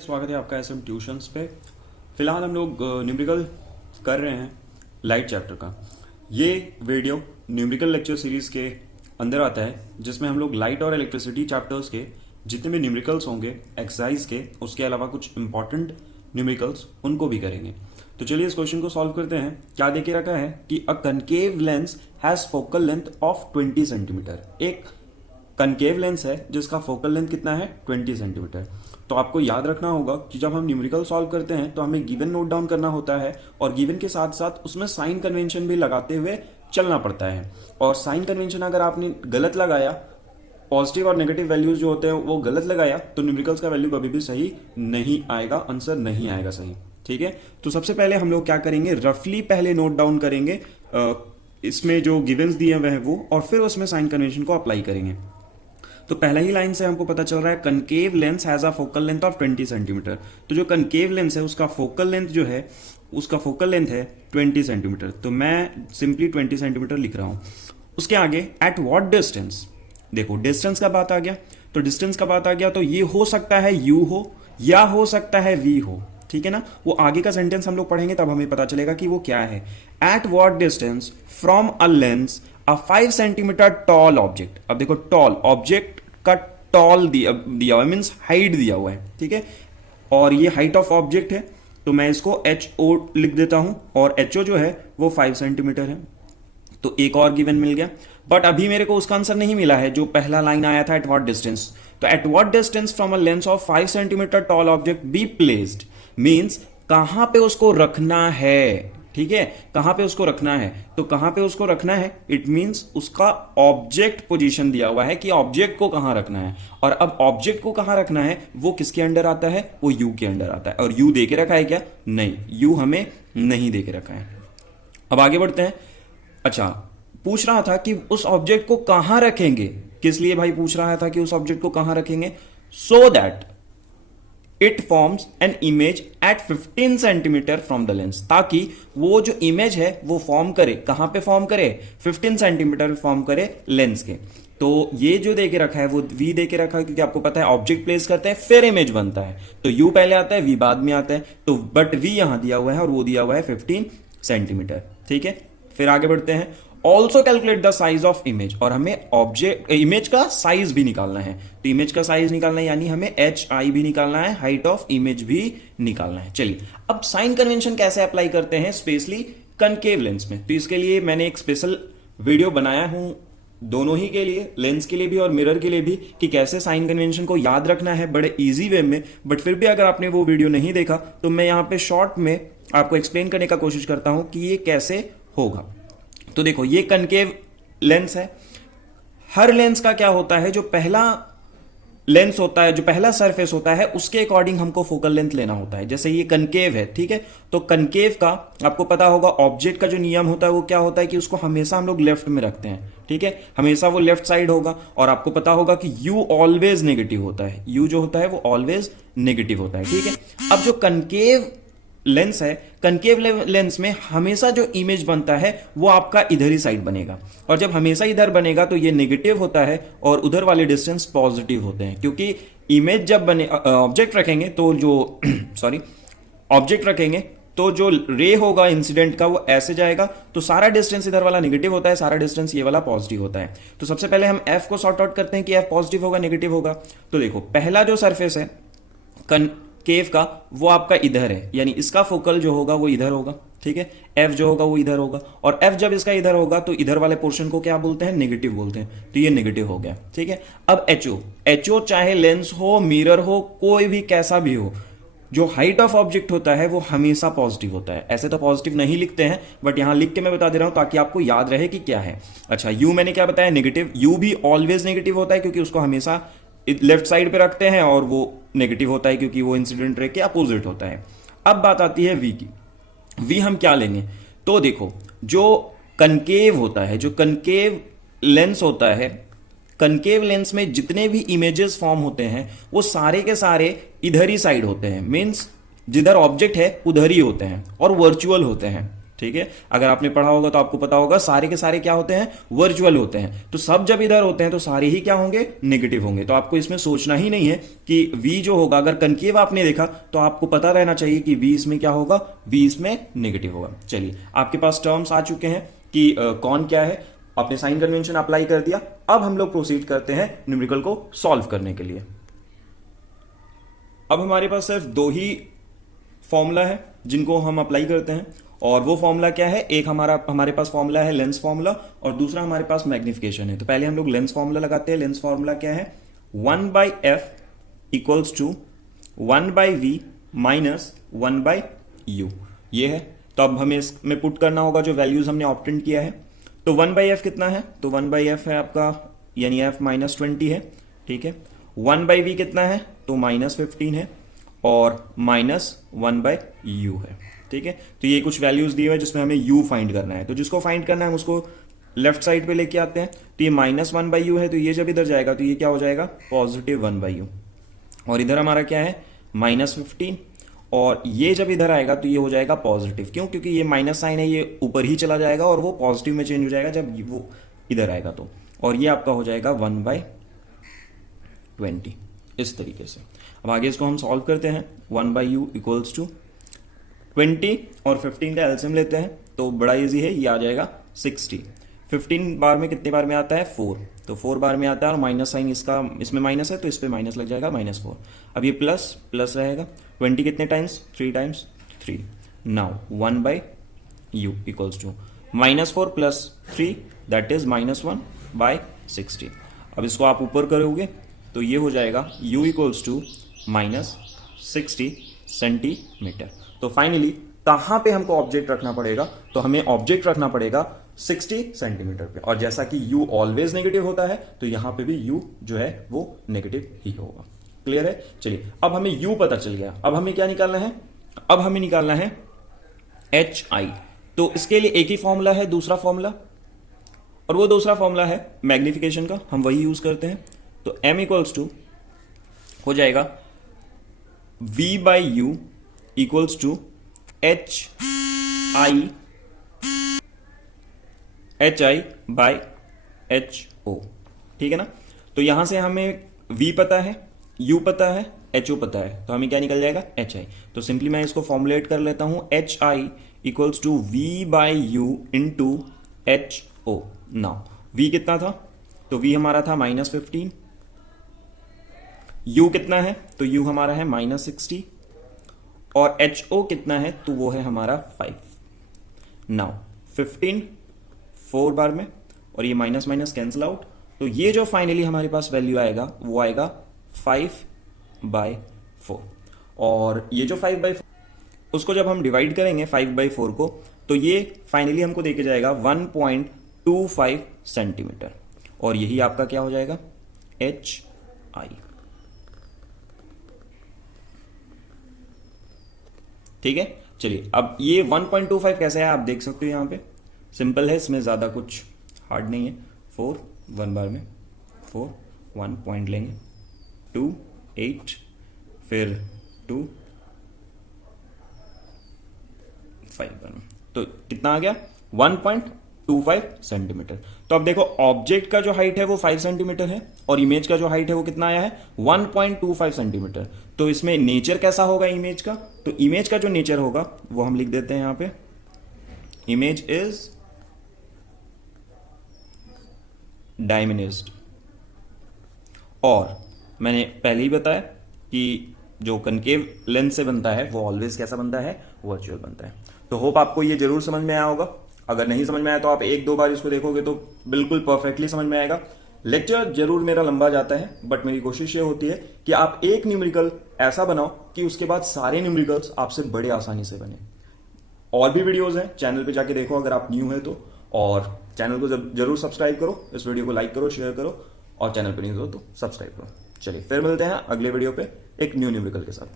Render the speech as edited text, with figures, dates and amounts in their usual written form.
स्वागत है आपका एसएम ट्यूशंस पे। फिलहाल हम लोग न्यूमेरिकल कर रहे हैं लाइट चैप्टर का। ये वीडियो न्यूमेरिकल लेक्चर सीरीज के अंदर आता है जिसमें हम लोग लाइट और इलेक्ट्रिसिटी चैप्टर्स के जितने भी न्यूमेरिकल्स होंगे एक्सरसाइज के, उसके अलावा कुछ इंपॉर्टेंट न्यूमेरिकल्स उनको भी करेंगे। तो चलिए इस क्वेश्चन को सॉल्व करते हैं। क्या देके रखा है कि a concave lens has focal length of 20 centimetre. एक कनकेव लेंस है जिसका फोकल लेंथ कितना है 20 सेंटीमीटर। तो आपको याद रखना होगा कि जब हम न्यूमेरिकल सॉल्व करते हैं तो हमें गिवन नोट डाउन करना होता है और गिवन के साथ साथ उसमें साइन कन्वेंशन भी लगाते हुए चलना पड़ता है। और साइन कन्वेंशन अगर आपने गलत लगाया, पॉजिटिव और नेगेटिव वैल्यूज जो होते हैं वो गलत लगाया, तो न्यूमेरिकल्स का वैल्यू कभी भी सही नहीं आएगा, आंसर नहीं आएगा सही। ठीक है, तो सबसे पहले हम लोग क्या करेंगे, रफली पहले नोट डाउन करेंगे इसमें जो गिवन्स दिए हुए हैं वो, और फिर उसमें साइन कन्वेंशन को अप्लाई करेंगे। तो पहला ही लाइन से हमको पता चल रहा है concave lens has a focal length of 20 centimetre. तो जो कनकेव लेंस है उसका फोकल लेंथ जो है, उसका फोकल लेंथ है 20 सेंटीमीटर। तो मैं सिंपली 20 सेंटीमीटर लिख रहा हूं। उसके आगे एट व्हाट डिस्टेंस, देखो डिस्टेंस का बात आ गया। तो डिस्टेंस का बात आ गया तो ये हो सकता है u हो या हो सकता है v हो। ठीक है ना, वो आगे का सेंटेंस हम लोग पढ़ेंगे तब हमें पता चलेगा कि वो क्या है। At what distance from a lens a 5 centimetre tall object. अब देखो टॉल ऑब्जेक्ट का टॉल दिया हुआ है, मीन्स हाइट दिया हुआ है। ठीक है, और ये हाइट ऑफ ऑब्जेक्ट है तो मैं इसको HO लिख देता हूं, और HO जो है वो 5 सेंटीमीटर है। तो एक और गिवन मिल गया, बट अभी मेरे को उसका आंसर नहीं मिला है जो पहला लाइन आया था एट व्हाट डिस्टेंस। तो at what distance from a lens of 5 centimetre tall object be placed, means कहां पे उसको रखना है। ठीक है, कहां पे उसको रखना है, तो कहां पे उसको रखना है, इट मींस उसका ऑब्जेक्ट पोजीशन दिया हुआ है कि ऑब्जेक्ट को कहां रखना है। और अब ऑब्जेक्ट को कहां रखना है वो किसके अंडर आता है, वो यू के अंडर आता है। और यू दे के रखा है क्या, नहीं, यू हमें नहीं दे के रखा है। अब आगे बढ़ते हैं। अच्छा, पूछ रहा था कि उस ऑब्जेक्ट को कहां रखेंगे, किस लिए भाई पूछ रहा था कि उस ऑब्जेक्ट को कहां रखेंगे, so that it forms an image at 15 centimetre from the lens, ताकि वो जो इमेज है वो फॉर्म करे, कहां पे फॉर्म करे, 15 सेंटीमीटर फॉर्म करे लेंस के। तो ये जो दे के रखा है वो v दे के रखा है, क्योंकि आपको पता है ऑब्जेक्ट प्लेस करते हैं फिर इमेज बनता है, तो u पहले आता है v बाद में आता है। तो बट v यहां दिया हुआ है और वो दिया हुआ है 15 सेंटीमीटर। ठीक है, फिर आगे बढ़ते हैं। Also calculate the size of image, और हमें ऑब्जेक्ट इमेज का साइज भी निकालना है। तो इमेज का साइज निकालना है यानी हमें HI भी निकालना है, हाइट ऑफ इमेज भी निकालना है। चलिए अब साइन कन्वेंशन कैसे अप्लाई करते हैं स्पेशली कनकेव लेंस में। तो इसके लिए मैंने एक स्पेशल वीडियो बनाया हूं, दोनों ही के लिए, लेंस के लिए भी और मिरर के लिए भी, कि कैसे साइन कन्वेंशन को याद रखना है बड़े इजी वे में। बट फिर भी अगर आपने वो वीडियो नहीं देखा तो मैं यहां पे शॉर्ट में आपको एक्सप्लेन करने का कोशिश करता हूं कि ये कैसे होगा। तो देखो ये कनकेव लेंस है। हर लेंस का क्या होता है, जो पहला लेंस होता है, जो पहला सरफेस होता है, उसके अकॉर्डिंग हमको फोकल लेंथ लेना होता है। जैसे ये कनकेव है, ठीक है, तो कनकेव का आपको पता होगा ऑब्जेक्ट का जो नियम होता है वो क्या होता है कि उसको हमेशा हम लोग लेफ्ट में रखते हैं। ठीक है, हमेशा वो लेफ्ट साइड होगा। और आपको पता होगा कि u ऑलवेज नेगेटिव होता है, u जो होता है वो ऑलवेज नेगेटिव होता है। ठीक है, अब जो कनकेव लेंस है, कनकेव लेंस में हमेशा जो इमेज बनता है वो आपका इधर ही साइड बनेगा, और जब हमेशा इधर बनेगा तो ये नेगेटिव होता है और उधर वाले डिस्टेंस पॉजिटिव होते हैं। क्योंकि इमेज जब बने, ऑब्जेक्ट रखेंगे तो जो सॉरी ऑब्जेक्ट रखेंगे तो जो रे होगा इंसिडेंट का वो ऐसे जाएगा, तो सारा डिस्टेंस इधर वाला नेगेटिव होता है, सारा डिस्टेंस ये वाला पॉजिटिव होता है। तो सबसे पहले हम f को सॉर्ट आउट करते हैं कि f पॉजिटिव होगा नेगेटिव होगा। तो देखो पहला जो सरफेस है केव का वो आपका इधर है, यानी इसका फोकल जो होगा वो इधर होगा। ठीक है, f जो होगा वो इधर होगा, और f जब इसका इधर होगा तो इधर वाले पोर्शन को क्या बोलते हैं, नेगेटिव बोलते हैं। तो ये नेगेटिव हो गया। ठीक है, अब HO चाहे लेंस हो, मिरर हो, कोई भी कैसा भी हो, जो हाइट ऑफ ऑब्जेक्ट होता है वो हमेशा पॉजिटिव होता है। ऐसे तो पॉजिटिव नहीं लिखते हैं, बट यहां लिख के मैं बता दे रहा हूं ताकि आपको याद रहे कि क्या है। अच्छा, u मैंने क्या बताया, नेगेटिव। u भी ऑलवेज नेगेटिव होता है क्योंकि उसको हमेशा लेफ्ट साइड पे रखते हैं, और वो नेगेटिव होता है क्योंकि वो इंसिडेंट रे के अपोजिट होता है। अब बात आती है v की। v हम क्या लेंगे, तो देखो जो कनकेव होता है, जो कनकेव लेंस होता है, कनकेव लेंस में जितने भी इमेजेस फॉर्म होते हैं वो सारे के सारे इधर ही साइड होते हैं, मींस जिधर ऑब्जेक्ट है उधर ही होते हैं और वर्चुअल होते हैं। ठीक है, अगर आपने पढ़ा होगा तो आपको पता होगा सारे के सारे क्या होते हैं, वर्चुअल होते हैं। तो सब जब इधर होते हैं तो सारे ही क्या होंगे, नेगेटिव होंगे। तो आपको इसमें सोचना ही नहीं है कि v जो होगा, अगर कनकेव आपने देखा तो आपको पता रहना चाहिए कि v इसमें क्या होगा, v इसमें नेगेटिव होगा। चलिए, आपके पास टर्म्स आ चुके हैं कि कौन क्या है, आपने साइन कन्वेंशन अप्लाई कर दिया। अब हम लोग प्रोसीड करते हैं न्यूमेरिकल को सॉल्व करने के लिए। अब हमारे पास सिर्फ दो ही फॉर्मूला है जिनको हम अप्लाई करते हैं, और वो फॉर्मूला क्या है, एक हमारे पास फॉर्मूला है लेंस फॉर्मूला, और दूसरा हमारे पास मैग्निफिकेशन है। तो पहले हम लोग लेंस फॉर्मूला लगाते हैं। लेंस फॉर्मूला क्या है, 1/f equals to 1/v minus 1/u, ये है। तो अब हमें इसमें पुट करना होगा जो वैल्यूज हमने ऑब्टेन किया है। तो 1/f कितना है, तो 1/f है आपका यानी f -20 है, ठीक है। 1/v कितना है, तो -15 है, और -1/u है, ठीक है। तो ये कुछ वैल्यूज दिए हुए हैं जिसमें हमें u फाइंड करना है। तो जिसको फाइंड करना है हम उसको लेफ्ट साइड पे लेके आते हैं। तो ये -1/u है, तो ये जब इधर जाएगा तो ये क्या हो जाएगा, +1/u, और इधर हमारा क्या है -15, और ये जब इधर आएगा तो ये हो जाएगा पॉजिटिव। क्यों, क्योंकि ये माइनस साइन है, ये ऊपर ही चला जाएगा और वो पॉजिटिव में चेंज हो जाएगा जब वो इधर आएगा तो, और ये आपका हो जाएगा 1/20 इस तरीके से। अब आगे इसको हम सॉल्व करते हैं। 1/u इक्वल्स टू 20 और 15 का एलसीएम लेते हैं, तो बड़ा इजी है, ये आ जाएगा 60। 15 बार में कितने बार में आता है, 4, तो 4 बार में आता है, और माइनस साइन इसका इसमें माइनस है तो इस पर माइनस लग जाएगा, -4। अब ये प्लस प्लस रहेगा। 20 कितने times, 3 times 3। Now 1/u equals to -4 + 3 that is -1/60। अब इसको आप ऊपर करोगे तो ये हो जाएगा u इक्वल्स टू -60 सेंटीमीटर। तो फाइनली कहाँ पे हमको ऑब्जेक्ट रखना पड़ेगा, तो हमें ऑब्जेक्ट रखना पड़ेगा 60 सेंटीमीटर पे, और जैसा कि u ऑलवेज नेगेटिव होता है तो यहाँ पे भी u जो है वो नेगेटिव ही होगा। क्लियर है। चलिए, अब हमें u पता चल गया, अब हमें क्या निकालना है, अब हमें निकालना है hi। तो इसके लिए एक ही फॉर्मूला है, दूसरा फॉर्मूला, और वो दूसरा फॉर्मूला है मैग्निफिकेशन का, हम वही यूज करते हैं। तो m इक्वल्स टू हो जाएगा v/u इक्वल्स टू hi/ho, ठीक है ना। तो यहां से हमें v पता है, u पता है, ho पता है, तो हमें क्या निकल जाएगा, hi। तो सिंपली मैं इसको फॉर्मुलेट कर लेता हूं, hi equals to v/u into ho। Now v कितना था, तो v हमारा था -15, u कितना है, तो u हमारा है -60, और ho कितना है, तो वो है हमारा 5। नाउ 15 4 बार में, और ये माइनस माइनस कैंसिल आउट, तो ये जो फाइनली हमारे पास वैल्यू आएगा वो आएगा 5/4। और ये जो 5/4 उसको जब हम डिवाइड करेंगे 5/4 को, तो ये फाइनली हमको देके जाएगा 1.25 सेंटीमीटर, और यही आपका क्या हो जाएगा, hi। ठीक है। चलिए, अब ये 1.25 कैसे है आप देख सकते हो, यहाँ पे सिंपल है, इसमें ज़्यादा कुछ हार्ड नहीं है। 4 1 बार में 4 1 पॉइंट लेंगे, 2 8, फिर 2 5 बार में, तो कितना आ गया 1.25 सेंटीमीटर। तो अब देखो, ऑब्जेक्ट का जो हाइट है वो 5 सेंटीमीटर है, और इमेज का जो हाइट है वो कितना आया है 1.25 सेंटीमीटर। तो इसमें नेचर कैसा होगा इमेज का, तो इमेज का जो नेचर होगा वो हम लिख देते हैं यहां पे, इमेज इज डायमिनिज्ड। और मैंने पहले ही बताया कि जो कनकेव लेंस से बनता है वो ऑलवेज कैसा बनता है, वर्चुअल बनता है। तो होप आपको ये जरूर समझ में आया होगा। अगर नहीं समझ में आया तो आप 1-2 बार इसको देखोगे तो बिल्कुल परफेक्टली समझ में आएगा। लेक्चर जरूर मेरा लंबा जाता है, बट मेरी कोशिश ये होती है कि आप एक न्यूमेरिकल ऐसा बनाओ कि उसके बाद सारे न्यूमेरिकल्स आपसे बड़े आसानी से बने। और भी वीडियोस हैं, चैनल पे जाके देखो अगर आप न्यू है तो, और चैनल को जरूर सब्सक्राइब करो, इस वीडियो को लाइक करो, शेयर करो, और चैनल पर नहीं हो तो सब्सक्राइब करो। चलिए, फिर मिलते हैं अगले वीडियो पे एक न्यू न्यूमेरिकल के साथ।